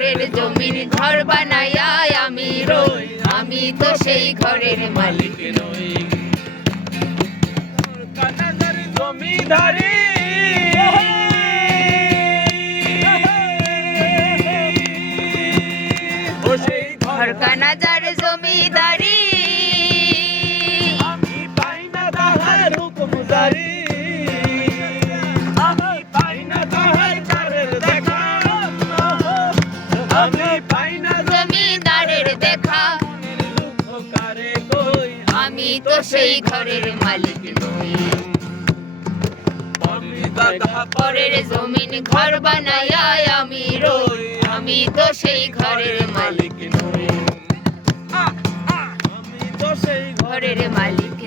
পরের জমির ঘর বানাইয়া আমি রই, আমি তো সেই ঘরের মালিক নই। কানাদার জমিদারি ও সেই ঘর কানাদার জমিদারি আমি পাই না তাহার হুকুম জারি, আমি পাই না তাহার কারের দেখা, আমি পাই না জমিদারের দেখা, দুঃখ কারে কই, আমি তো সেই ঘরের মালিক নই। আমি দাদা পরের জমিন ঘর বানাইয়া আমি রই, আমি তো সেই ঘরের মালিক নই। আমি তো সেই ঘরের মালিক